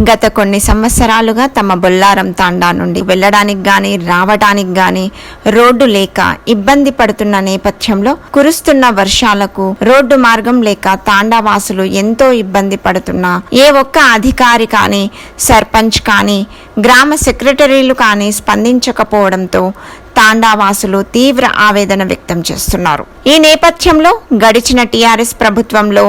గత కొన్ని సంవత్సరాలుగా తమ బొల్లారం తాండా నుండి వెళ్ళడానికి గాని రావడానికి గాని రోడ్డు లేక ఇబ్బంది పడుతున్న నేపథ్యంలో కురుస్తున్న వర్షాలకు రోడ్డు మార్గం లేక తాండా వాసులు ఎంతో ఇబ్బంది పడుతున్నా ఏ ఒక్క అధికారి కానీ సర్పంచ్ కానీ గ్రామ సెక్రటరీలు కానీ స్పందించకపోవడంతో తాండావాసులు తీవ్ర ఆవేదన వ్యక్తం చేస్తున్నారు. ఈ నేపథ్యంలో గడిచిన టీఆర్ఎస్ ప్రభుత్వంలో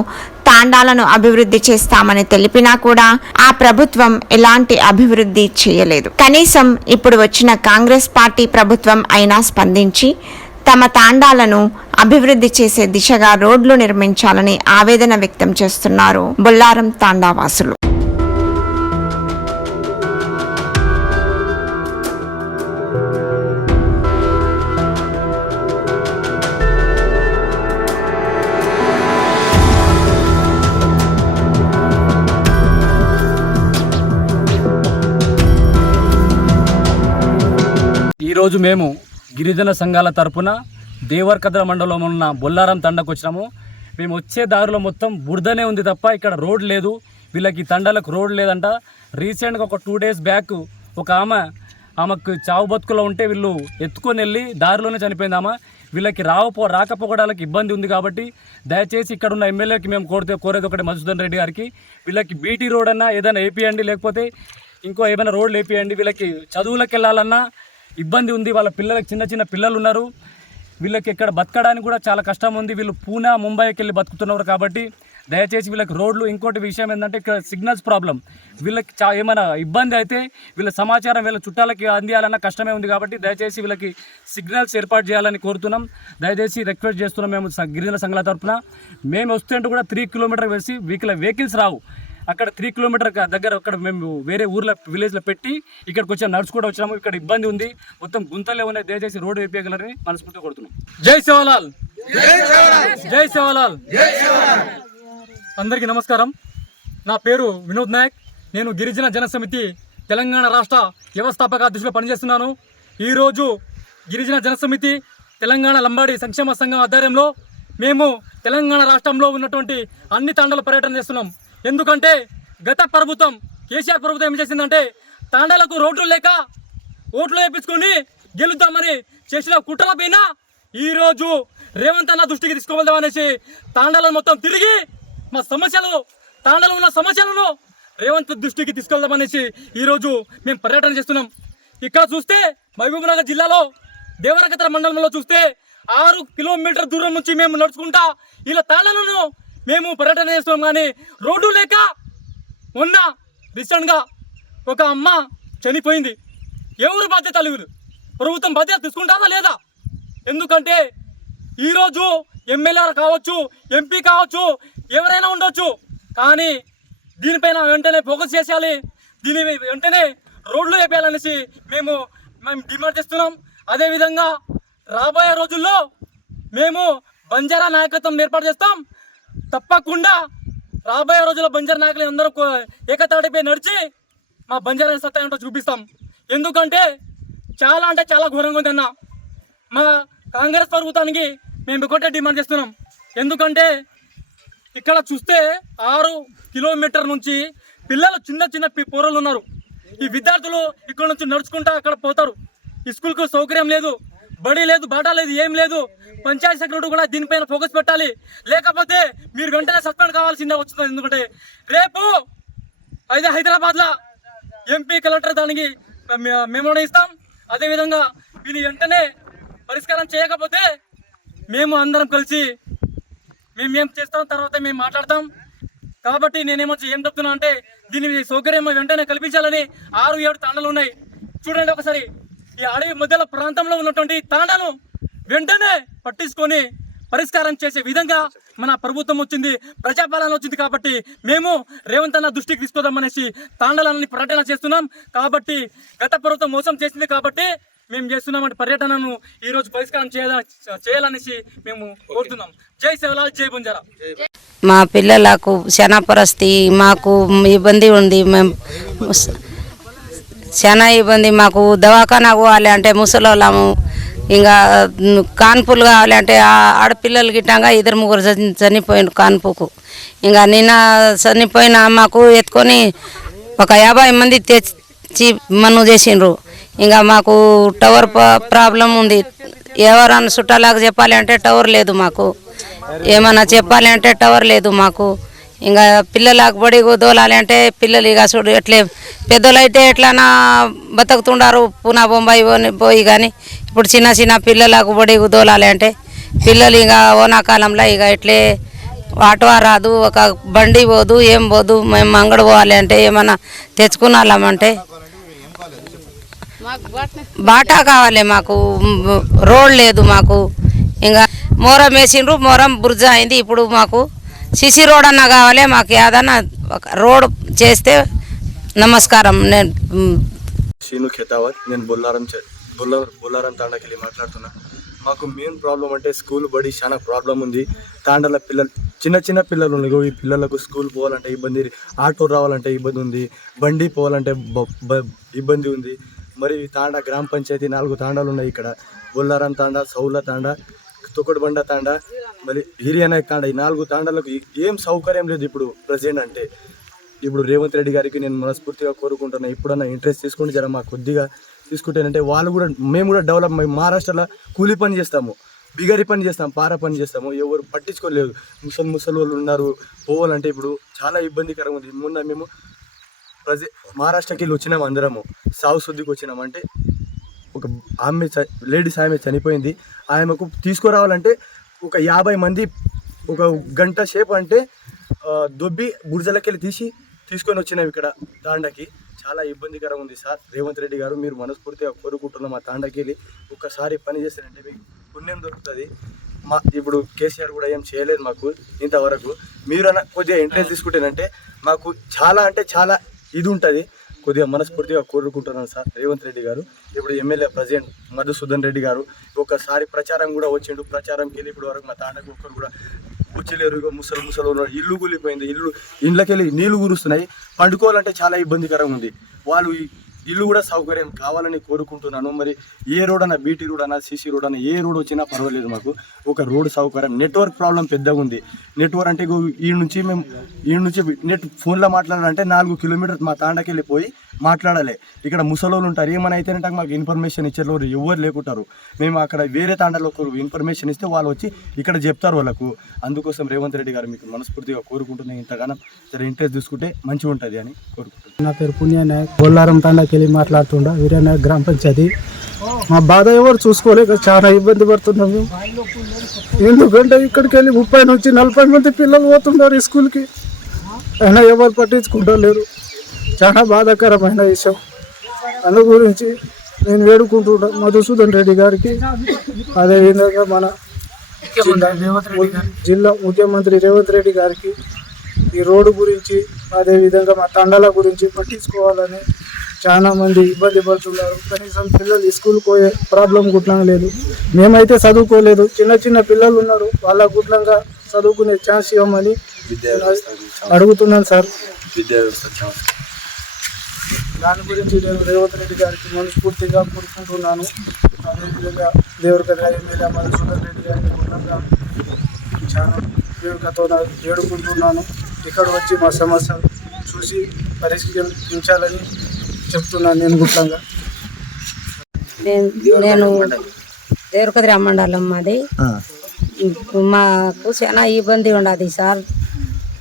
తాండాలను అభివృద్ధి చేస్తామని తెలిపినా కూడా ఆ ప్రభుత్వం ఎలాంటి అభివృద్ధి చేయలేదు. కనీసం ఇప్పుడు వచ్చిన కాంగ్రెస్ పార్టీ ప్రభుత్వం అయినా స్పందించి తమ తాండాలను అభివృద్ధి చేసే దిశగా రోడ్లు నిర్మించాలని ఆవేదన వ్యక్తం చేస్తున్నారు బొల్లారం తాండావాసులు. ఈరోజు మేము గిరిజన సంఘాల తరపున దేవర్కద్ర మండలం ఉన్న బొల్లారం తండకు వచ్చినాము. మేము వచ్చే దారిలో మొత్తం బురదనే ఉంది తప్ప ఇక్కడ రోడ్ లేదు. వీళ్ళకి తండలకు రోడ్ లేదంట. రీసెంట్గా ఒక టూ డేస్ బ్యాక్ ఒక ఆమె ఆమెకు చావు బతుకులో ఉంటే వీళ్ళు ఎత్తుకొని వెళ్ళి దారిలోనే చనిపోయింది ఆమె. వీళ్ళకి రావపో రాకపోవడానికి ఇబ్బంది ఉంది కాబట్టి దయచేసి ఇక్కడ ఉన్న ఎమ్మెల్యేకి మేము కోరితే కోరేది ఒకటి మధుసూదన్ రెడ్డి గారికి. వీళ్ళకి బీటీ రోడ్ అన్నా ఏదైనా వేపియండి లేకపోతే ఇంకో ఏమైనా రోడ్లు వేపియండి వీళ్ళకి చదువులకు వెళ్ళాలన్నా ఇబ్బంది ఉంది. వాళ్ళ పిల్లలకు చిన్న చిన్న పిల్లలు ఉన్నారు వీళ్ళకి ఇక్కడ బతకడానికి కూడా చాలా కష్టం ఉంది. వీళ్ళు పూనా ముంబైకి వెళ్ళి బతుకుతున్నారు కాబట్టి దయచేసి వీళ్ళకి రోడ్లు ఇంకోటి విషయం ఏంటంటే ఇక్కడ సిగ్నల్స్ ప్రాబ్లం. వీళ్ళకి చా ఏమైనా ఇబ్బంది అయితే వీళ్ళ సమాచారం వీళ్ళ చుట్టాలకి అందియాలన్న కష్టమే ఉంది కాబట్టి దయచేసి వీళ్ళకి సిగ్నల్స్ ఏర్పాటు చేయాలని కోరుతున్నాం. దయచేసి రిక్వెస్ట్ చేస్తున్నాం మేము గిరిజన సంఘాల తరఫున మేము వస్తుంటే కూడా త్రీ కిలోమీటర్ వేసి వీకిల వెహికల్స్ రావు. అక్కడ త్రీ కిలోమీటర్ దగ్గర అక్కడ మేము వేరే ఊర్లో విలేజ్లో పెట్టి ఇక్కడికి వచ్చాము నడుచుకుంటూ వచ్చాము ఇక్కడ ఇబ్బంది ఉంది. మొత్తం గుంతలే ఉన్నాయి. దయచేసి రోడ్డు వేపించగలరని మనస్ఫూర్తిగా కొడుతున్నాం జై శివలాల్ జై శివలాల్ అందరికీ నమస్కారం. నా పేరు వినోద్ నాయక్. నేను గిరిజన జన సమితి తెలంగాణ రాష్ట్ర వ్యవస్థాపక అధ్యక్షులు పనిచేస్తున్నాను. ఈరోజు గిరిజన జన సమితి తెలంగాణ లంబాడి సంక్షేమ సంఘం ఆధ్వర్యంలో మేము తెలంగాణ రాష్ట్రంలో ఉన్నటువంటి అన్ని తాండాల పర్యటన చేస్తున్నాం. ఎందుకంటే గత ప్రభుత్వం కేసీఆర్ ప్రభుత్వం ఏం చేసిందంటే తాండాలకు రోడ్లు లేక ఓట్లు వేయించుకొని గెలుద్దామని చేసిన కుట్రల పైన ఈరోజు రేవంత్ అన్న దృష్టికి తీసుకోవద్దాం అనేసి తాండాలను మొత్తం తిరిగి మా సమస్యలు తాండాలో ఉన్న సమస్యలను రేవంత్ దృష్టికి తీసుకెళ్దామనేసి ఈరోజు మేము పర్యటన చేస్తున్నాం. ఇక్కడ చూస్తే మహబూబ్నగర్ జిల్లాలో దేవరకద్ర మండలంలో చూస్తే ఆరు కిలోమీటర్ దూరం నుంచి మేము నడుచుకుంటా ఇలా తాళాలను మేము పర్యటన చేస్తున్నాం కానీ రోడ్డు లేక మొన్న రీసెంట్గా ఒక అమ్మ చనిపోయింది. ఎవరు బాధ్యత లేదు ప్రభుత్వం బాధ్యత తీసుకుంటారా లేదా? ఎందుకంటే ఈరోజు ఎమ్మెల్యే కావచ్చు ఎంపీ కావచ్చు ఎవరైనా ఉండొచ్చు. కానీ దీనిపైన వెంటనే ఫోకస్ చేసేయాలి. దీని వెంటనే రోడ్లు వేపేయాలనేసి మేము మేము డిమాండ్ చేస్తున్నాం. అదేవిధంగా రాబోయే రోజుల్లో మేము బంజారా నాయకత్వం ఏర్పాటు చేస్తాం. తప్పకుండా రాబోయే రోజుల బంజారా నాయకులు అందరూ కో- ఏకతాటిపై నడిచి మా బంజారా సత్తా ఏంటో చూపిస్తాం. ఎందుకంటే చాలా అంటే చాలా ఘోరంగా ఉందన్న మా కాంగ్రెస్ ప్రభుత్వానికి మేము ఒకటే డిమాండ్ చేస్తున్నాం. ఎందుకంటే ఇక్కడ చూస్తే ఆరు కిలోమీటర్ నుంచి పిల్లలు చిన్న చిన్న పి- పోరలు ఉన్నారు. ఈ విద్యార్థులు ఇక్కడ నుంచి నడుచుకుంటా అక్కడ పోతారు. ఈ స్కూల్కు సౌకర్యం లేదు. బడి లేదు బాటా లేదు ఏం లేదు. పంచాయతీ సెక్రటరీ కూడా దీనిపైన ఫోకస్ పెట్టాలి. లేకపోతే మీరు వెంటనే సస్పెండ్ కావాల్సిందే వస్తుంది ఎందుకంటే రేపు అయితే హైదరాబాద్లో ఎంపీ కలెక్టర్ దానికి మేము ఇస్తాం. అదేవిధంగా దీని వెంటనే పరిష్కారం చేయకపోతే మేము అందరం కలిసి మేము ఏం చేస్తాం తర్వాత మేము మాట్లాడతాం. కాబట్టి నేనేమో ఏం చెప్తున్నా అంటే దీని సౌకర్యం వెంటనే కల్పించాలని ఆరు ఏడు తండలు ఉన్నాయి. చూడండి ఒకసారి. ఈ అడవి మధ్యలో ప్రాంతంలో ఉన్నటువంటి తాండాను వెంటనే పట్టించుకొని పరిష్కారం చేసే విధంగా మన ప్రభుత్వం వచ్చింది ప్రజాపాలన వచ్చింది కాబట్టి మేము రేవంత్ అన్న దృష్టికి తీసుకుందామనేసి తాండాలని పర్యటన చేస్తున్నాం. కాబట్టి గత ప్రభుత్వం మోసం చేసింది కాబట్టి మేము చేస్తున్నామంటే పర్యటనను ఈరోజు పరిష్కారం చేయాల చేయాలనేసి మేము కోరుతున్నాం. జై శివలాల్ జై బంజారా. మా పిల్లలకు చాలా మాకు ఇబ్బంది ఉంది. మేము చాలా ఇబ్బంది. మాకు దవాఖానా పోవాలి అంటే ముసలోళ్ళము ఇంకా కాన్పులు కావాలి అంటే ఆడపిల్లలు గిట్టంగా ఇద్దరు ముగ్గురు చని- చనిపోయిండు కాన్పుకు ఇంకా నిన్న చనిపోయిన మాకు ఎత్తుకొని ఒక యాభై మంది తెచ్చి మన్ను చేసిండ్రు. ఇంకా మాకు టవర్ ప్రాబ్లం ఉంది. ఎవరన్నా చుట్టాలకు చెప్పాలి అంటే టవర్ లేదు మాకు. ఏమన్నా చెప్పాలి అంటే టవర్ లేదు మాకు. ఇంకా పిల్లలకు బడి దోలాలి అంటే పిల్లలు ఇక చూడు ఎట్లే పెద్దలు అయితే ఎట్లనా బతుకుతుండారు పూనా బొంబాయి పోయి కానీ ఇప్పుడు చిన్న చిన్న పిల్లలకు బడి దోలాలి అంటే పిల్లలు ఇక ఓనాకాలంలో ఇక ఎట్లే ఆటో రాదు ఒక బండి పోదు ఏం పోదు మేము అంగడి పోవాలి అంటే ఏమన్నా తెచ్చుకున్నామంటే బాటా కావాలి మాకు రోడ్ లేదు మాకు. ఇంకా మోరం వేసిండ్రు మోరం బుర్జా అయింది ఇప్పుడు మాకు సిసి రోడ్ అన్నా కావాలి మాకు ఏదన్నా ఒక రోడ్ చేస్తే నమస్కారం. నేను శ్రీను ఖెతావత్ నేను బొల్లారం చ- బొల్ల బొల్లారం తాండాకి వెళ్ళి మాట్లాడుతున్నా. మాకు మెయిన్ ప్రాబ్లం అంటే స్కూల్ బడి చాలా ప్రాబ్లం ఉంది. తాండాల పిల్లలు చిన్న చిన్న పిల్లలు ఉన్నాయి ఈ పిల్లలకు స్కూల్ పోవాలంటే ఇబ్బంది ఆటో రావాలంటే ఇబ్బంది ఉంది. బండి పోవాలంటే ఇబ్బంది ఉంది. మరి తాండా గ్రామ పంచాయతీ నాలుగు తాండాలు ఉన్నాయి ఇక్కడ. బొల్లారం తాండా సౌల తాండా తొక్కడుబండ తాండా మరి హిరియానాయక్ తాండా ఈ నాలుగు తాండాలకు ఏం సౌకర్యం లేదు ఇప్పుడు ప్రజెంట్ అంటే. ఇప్పుడు రేవంత్ రెడ్డి గారికి నేను మనస్ఫూర్తిగా కోరుకుంటున్నా ఇప్పుడన్నా ఇంట్రెస్ట్ తీసుకుంటే జర మా కొద్దిగా తీసుకుంటేనంటే వాళ్ళు కూడా మేము కూడా డెవలప్ అయ్యి మహారాష్ట్రలో కూలి పని చేస్తాము బిగారి పని చేస్తాం పార పని చేస్తాము ఎవరు పట్టించుకోలేదు. ముసలి ముసలి వాళ్ళు ఉన్నారు పోవాలంటే ఇప్పుడు చాలా ఇబ్బందికరంగా ఉంది. మొన్న మేము ప్రజ మహారాష్ట్రకి వెళ్ళి వచ్చినాము అందరము సావు శుద్ధికి వచ్చినాము అంటే ఒక ఆమె చ- లేడీస్ ఆమె చనిపోయింది ఆమెకు తీసుకురావాలంటే ఒక యాభై మంది ఒక గంట సేపు అంటే దొబ్బి బుర్జలకి తీసి తీసుకొని వచ్చినాం ఇక్కడ తాండకి. చాలా ఇబ్బందికరంగా ఉంది సార్. రేవంత్ రెడ్డి గారు మీరు మనస్ఫూర్తిగా కోరుకుంటున్నాం మా తాండకి వెళ్ళి ఒక్కసారి పని చేస్తారంటే మీకు పుణ్యం దొరుకుతుంది. మా ఇప్పుడు కేసీఆర్ కూడా ఏం చేయలేదు మాకు ఇంతవరకు. మీరు అన్న కొద్దిగా ఇంట్రెస్ట్ తీసుకుంటేనంటే మాకు చాలా అంటే చాలా ఇది ఉంటుంది. కొద్దిగా మనస్ఫూర్తిగా కోరుకుంటున్నాను సార్. రేవంత్ రెడ్డి గారు ఇప్పుడు ఎమ్మెల్యే ప్రజెంట్ మధుసూదన్ రెడ్డి గారు ఒకసారి ప్రచారం కూడా వచ్చిండు. ప్రచారంకి వెళ్ళి ఇప్పుడు వరకు మా తాండకు ఒక్కరు కూడా వచ్చలేరు ముసలు ముసలు ఉన్నారు. ఇల్లు కూలిపోయింది ఇల్లు ఇండ్లకెళ్ళి నీళ్ళు కూరుస్తున్నాయి పండుకోవాలంటే చాలా ఇబ్బందికరంగా ఉంది. వాళ్ళు ఈ ఇల్లు కూడా సౌకర్యం కావాలని కోరుకుంటున్నాను. మరి ఏ రోడ్ అన్నా బీటీ రోడ్ అన్నా సీసీ రోడ్ అన్నా ఏ రోడ్ వచ్చినా పర్వాలేదు మాకు. ఒక రోడ్ సౌకర్యం. నెట్వర్క్ ప్రాబ్లం పెద్దగా ఉంది. నెట్వర్క్ అంటే ఈ నుంచి మేము ఈ నుంచి నెట్ ఫోన్లో మాట్లాడాలంటే నాలుగు కిలోమీటర్ మా తాండకి వెళ్ళిపోయి మాట్లాడాలి. ఇక్కడ ముసలోళ్ళు ఉంటారు. ఏమైనా అయితేనంటే మాకు ఇన్ఫర్మేషన్ ఇచ్చేవారు ఎవరు లేకుంటారు. మేము అక్కడ వేరే తాండలో ఒకరు ఇన్ఫర్మేషన్ ఇస్తే వాళ్ళు వచ్చి ఇక్కడ చెప్తారు వాళ్ళకు. అందుకోసం రేవంత్ రెడ్డి గారు మీకు మనస్ఫూర్తిగా కోరుకుంటున్నాను. ఇంతగానం సరే ఇంట్రెస్ట్ తీసుకుంటే మంచిగా ఉంటుంది అని కోరుకుంటున్నాను. నా పేరు పుణ్య నాయక్ బొల్లారం తాండాకి వెళ్ళి మాట్లాడుతుండ. వీరనాయక్ గ్రామ పంచాయతీ. మా బాధ ఎవరు చూసుకోలేక చాలా ఇబ్బంది పడుతున్నాము. ఎందుకంటే ఇక్కడికి వెళ్ళి ముప్పై నుంచి నలభై మంది పిల్లలు పోతున్నారు ఈ స్కూల్కి అయినా ఎవరు పట్టించుకుంటారు లేరు చాలా బాధాకరమైన విషయం. అందు గురించి నేను వేడుకుంటున్నా మధుసూదన్ రెడ్డి గారికి అదేవిధంగా మన జిల్లా జిల్లా ముఖ్యమంత్రి రేవంత్ రెడ్డి గారికి ఈ రోడ్డు గురించి అదేవిధంగా మా తండాల గురించి పట్టించుకోవాలని చాలా మంది ఇబ్బంది పడుతున్నారు. కనీసం పిల్లలు స్కూల్ పోయే ప్రాబ్లం గుట్లంగా లేదు. మేమైతే చదువుకోలేదు. చిన్న చిన్న పిల్లలు ఉన్నారు. వాళ్ళ గుట్లంగా చదువుకునే ఛాన్స్ ఇవ్వమని నేను అడుగుతున్నాను సార్. విద్యా వ్యవస్థ దాని గురించి నేను రేవంత్ రెడ్డి గారికి మనస్ఫూర్తిగా కోరుకుంటున్నాను. అదేవిధంగా దేవరకథ ఎమ్మెల్యే మధుసూదన్ రెడ్డి గారికి గుణంగా చాలా వేడుకతో వేడుకుంటున్నాను. ఇక్కడ వచ్చి మా సమస్యలు చూసి పరిష్కరించాలని చెప్తున్నాను నేను గుప్తంగా నేను నేను దేవరకద్రి మండలం మాది మాకు చాలా ఇబ్బంది ఉండదు సార్.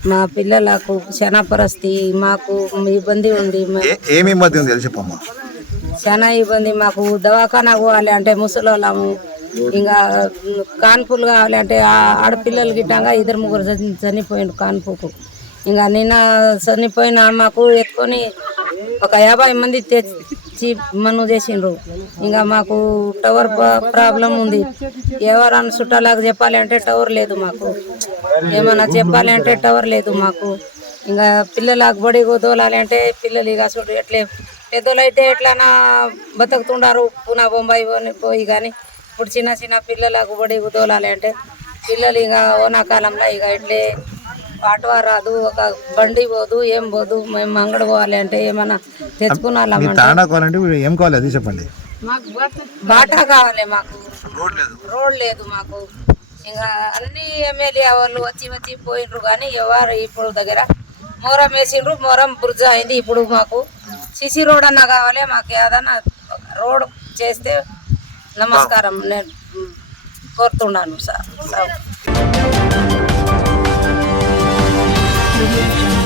మా పిల్లలకు చాలా పరిస్థితి మాకు ఇబ్బంది ఉంది. ఏమి ఇబ్బంది ఉంది చెప్పమ్మా. చాలా ఇబ్బంది మాకు దవాఖానా పోవాలి అంటే ముసలోళ్ళము. ఇంకా కాన్పులు కావాలి అంటే ఆడపిల్లలు గిట్టంగా ఇద్దరు ముగ్గురు చని- చనిపోయిండు కాన్పుకు ఇంకా నిన్న చనిపోయిన మాకు ఎత్తుకొని ఒక యాభై మంది తెచ్చి మన్ను చేసిండ్రు. ఇంకా మాకు టవర్ ప్రాబ్లం ఉంది. ఎవరన్నా చుట్టాలకు చెప్పాలి అంటే టవర్ లేదు మాకు. ఏమన్నా చెప్పాలి అంటే టవర్ లేదు మాకు. ఇంకా పిల్లలకు బడి దోలాలి అంటే పిల్లలు ఇక చూడు ఎట్లే పెద్దలు అయితే ఎట్లనా బతుకుతుండారు. పూనా బొంబాయి పోయి కానీ ఇప్పుడు చిన్న చిన్న పిల్లలకు బడి దోలాలి అంటే పిల్లలు ఇక ఓనాకాలంలో ఇక ఇట్లే ఆటో రాదు ఒక బండి పోదు ఏం పోదు మేము అంగడి పోవాలి అంటే ఏమన్నా తాండా కావాలంటే ఏం కావాలి అది చెప్పండి. బాటా కావాలి మాకు. రోడ్ లేదు. మాకు. ఇంకా అన్ని ఎమ్మెల్యే వాళ్ళు వచ్చి వచ్చి పోయినరు కానీ ఎవరు ఇప్పుడు దగ్గర? మొరం వేసిండ్రు మొరం బుర్జ అయింది ఇప్పుడు మాకు. సిసి రోడ్ అన్న కావాలి మాకు ఏదన్నా రోడ్ చేస్తే నమస్కారం. నేను కోరుతున్నాను సార్. సార్